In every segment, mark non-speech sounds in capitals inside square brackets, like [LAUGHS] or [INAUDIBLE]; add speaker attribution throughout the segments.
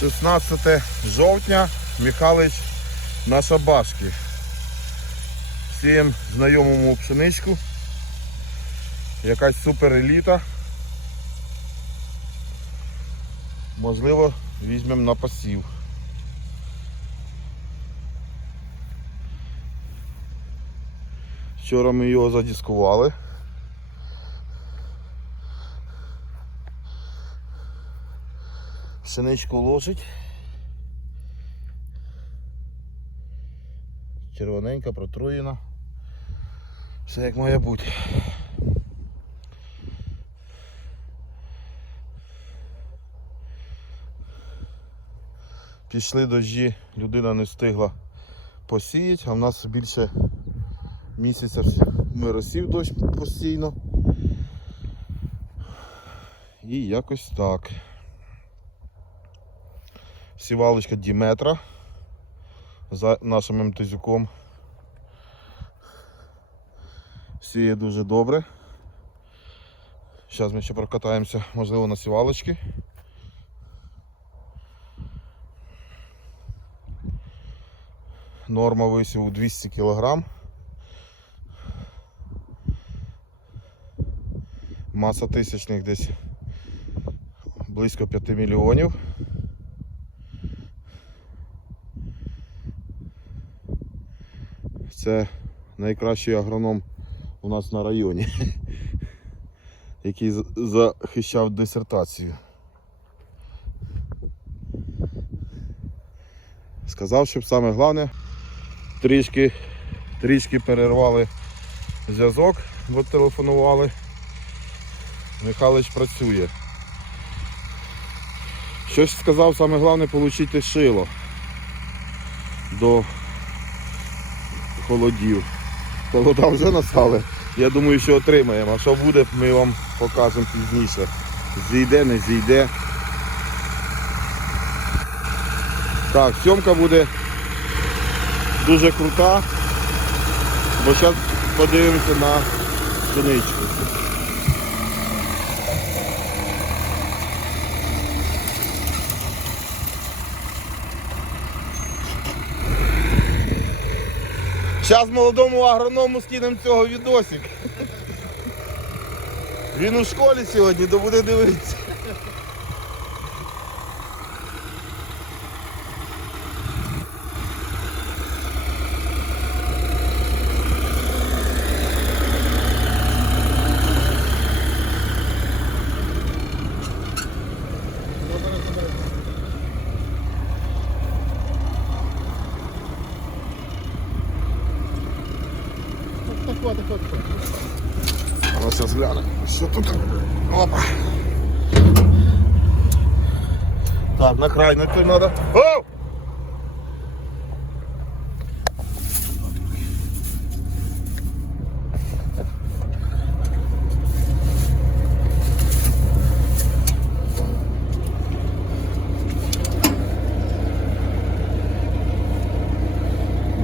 Speaker 1: 16 жовтня, Михайлович на Шабашки. Сієм знайомому пшеничку. Якась супер еліта. Можливо, візьмемо на посів. Вчора ми його задіскували. Пшеничку ложить. Червоненька, протруєна. Все як має бути. Пішли дощі, людина не встигла посіяти, а в нас більше місяця миросів дощ постійно. І якось так. Сівалочка Діметра за нашим МТЗюком. Сіє дуже добре. Зараз ми ще прокатаємося, можливо, на сівалочки. Норма висіву 200 кг. Маса тисячних десь близько 5 мільйонів. Це найкращий агроном у нас на районі, [LAUGHS] який захищав дисертацію. Сказав, щоб саме головне трішки, трішки перервали зв'язок, бо телефонували. Михайлович працює. Щось сказав, саме головне отримати шило до холодів. Холода вже настали. Я думаю, що отримаємо. А що буде, ми вам покажемо пізніше. Зійде, не зійде. Так, сьомка буде дуже крута, бо зараз подивимося на пшеничку. Зараз молодому агроному скинемо цього відосик. Він у школі сьогодні, то буде дивитися. Ну, зараз глянемо, що тут. Опа. Так, на край на той треба. О!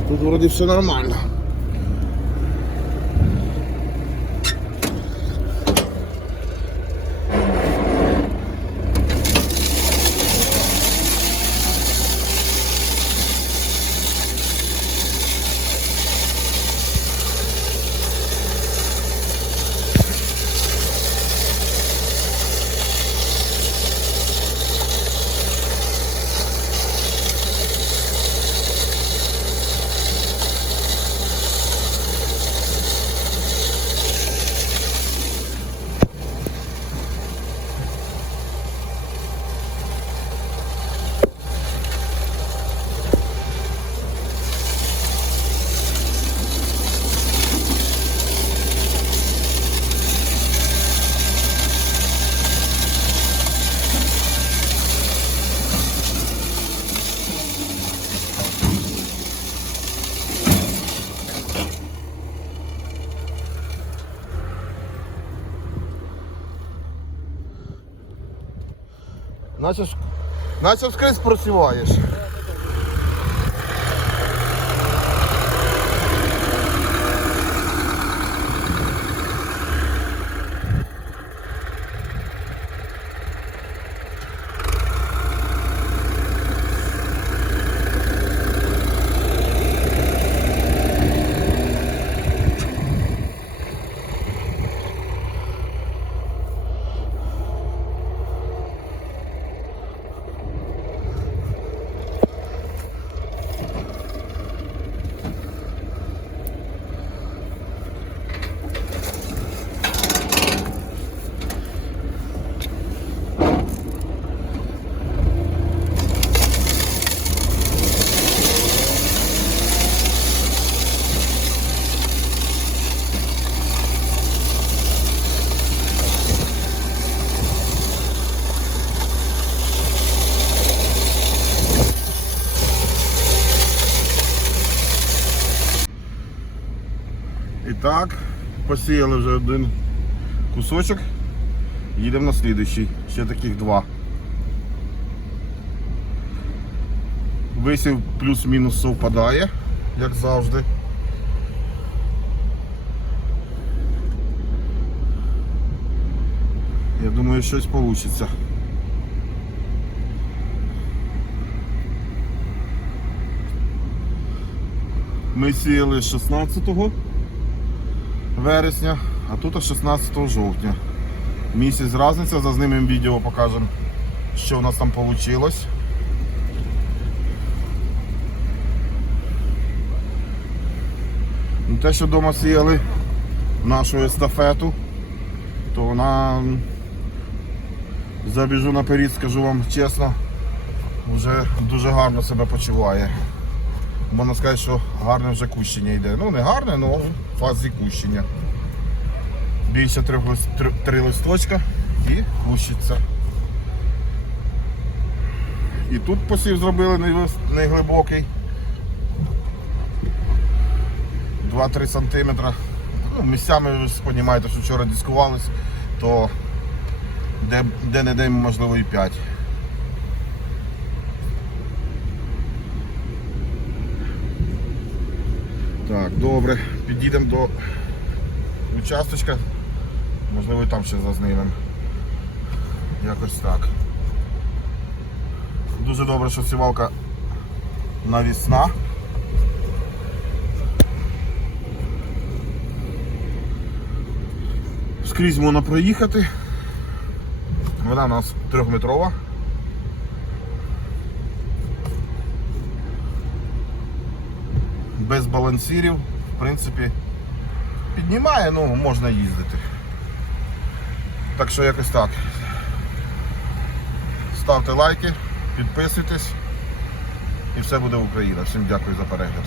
Speaker 1: Тут вроде все нормально. Наче, ж- наче скрізь просіваєш. Так, посіяли вже один кусочок. Їдемо на слідуючий. Ще таких два. Висів плюс-мінус совпадає, як завжди. Я думаю, щось вийде. Ми сіяли 16 вересня, а тут 16 жовтня. Місяць різниця, зазнімемо відео, покажемо, що у нас там вийшло. Ну, Те, що вдома сіяли нашу естафету, то вона забіжу наперед, скажу вам чесно, вже дуже гарно себе почуває. Можна сказати, що гарне вже кущення йде. Ну не гарне, але в фазі кущення. Більше лист- три, три листочка і кущиться. І тут посів зробили не вис- не глибокий. 2-3 сантиметра. Ну, місцями ви розумієте, що вчора дискувались, то де, де не де, можливо і 5. Так, добре, підійдемо до участочка. Можливо і там ще зазнімемо. Якось так. Дуже добре, що сівалка навісна. Скрізь можна проїхати. Вона у нас трьохметрова. Без балансирів, в принципі, піднімає, ну можна їздити. Так що якось так. Ставте лайки, підписуйтесь і все буде Україна. Всім дякую за перегляд.